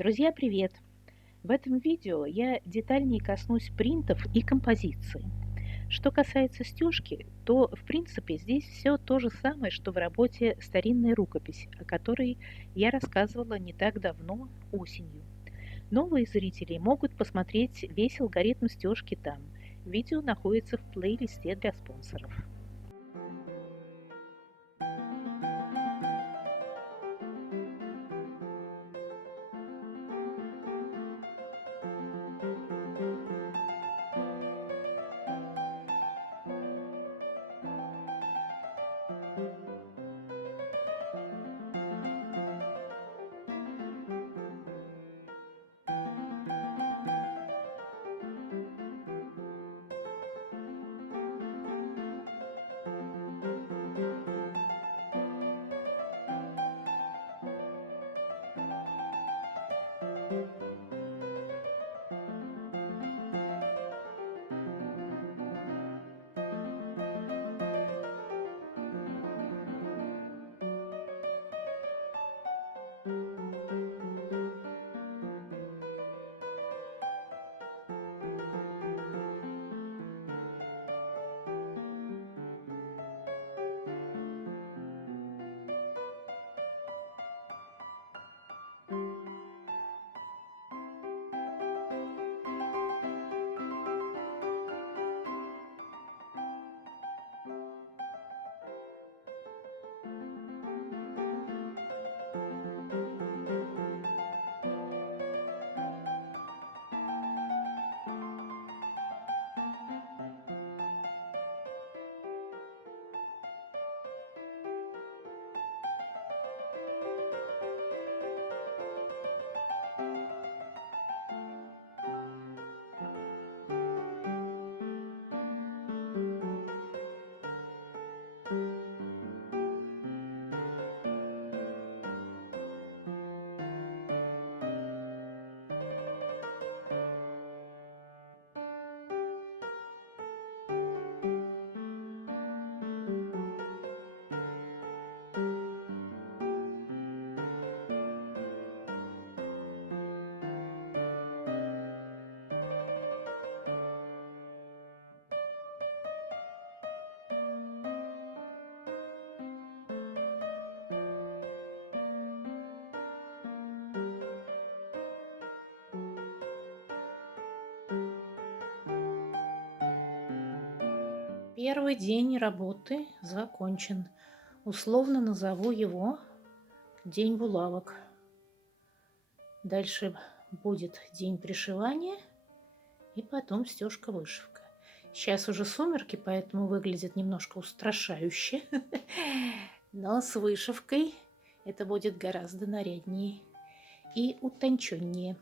Друзья, привет! В этом видео я детальнее коснусь принтов и композиции. Что касается стежки, то в принципе здесь все то же самое, что в работе «Старинная рукопись», о которой я рассказывала не так давно, осенью. Новые зрители могут посмотреть весь алгоритм стежки там. Видео находится в плейлисте для спонсоров. Первый день работы закончен. Условно назову его день булавок. Дальше будет день пришивания и потом стежка-вышивка. Сейчас уже сумерки, поэтому выглядит немножко устрашающе. Но с вышивкой это будет гораздо наряднее и утонченнее.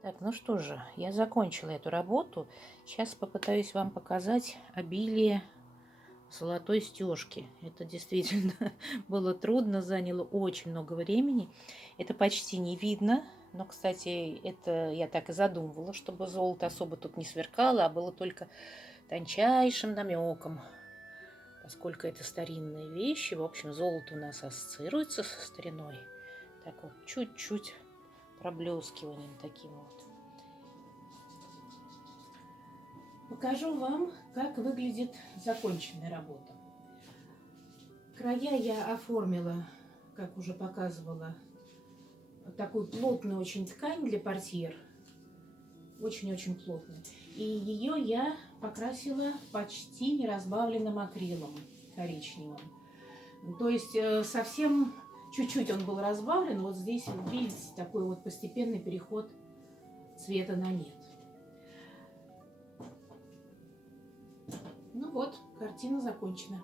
Так, ну что же, я закончила эту работу. Сейчас попытаюсь вам показать обилие золотой стежки. Это действительно было трудно, заняло очень много времени. Это почти не видно, но, кстати, это я так и задумывала, чтобы золото особо тут не сверкало, а было только тончайшим намеком. Поскольку это старинные вещи, в общем, золото у нас ассоциируется со стариной. Так вот, чуть-чуть проблескиванием таким вот. Покажу вам, как выглядит законченная работа. Края я оформила, как уже показывала, такую плотную очень ткань для портьер. Очень-очень плотную. И ее я покрасила почти неразбавленным акрилом коричневым. То есть совсем чуть-чуть он был разбавлен. Вот здесь видите такой вот постепенный переход цвета на нет. Ну вот, картина закончена.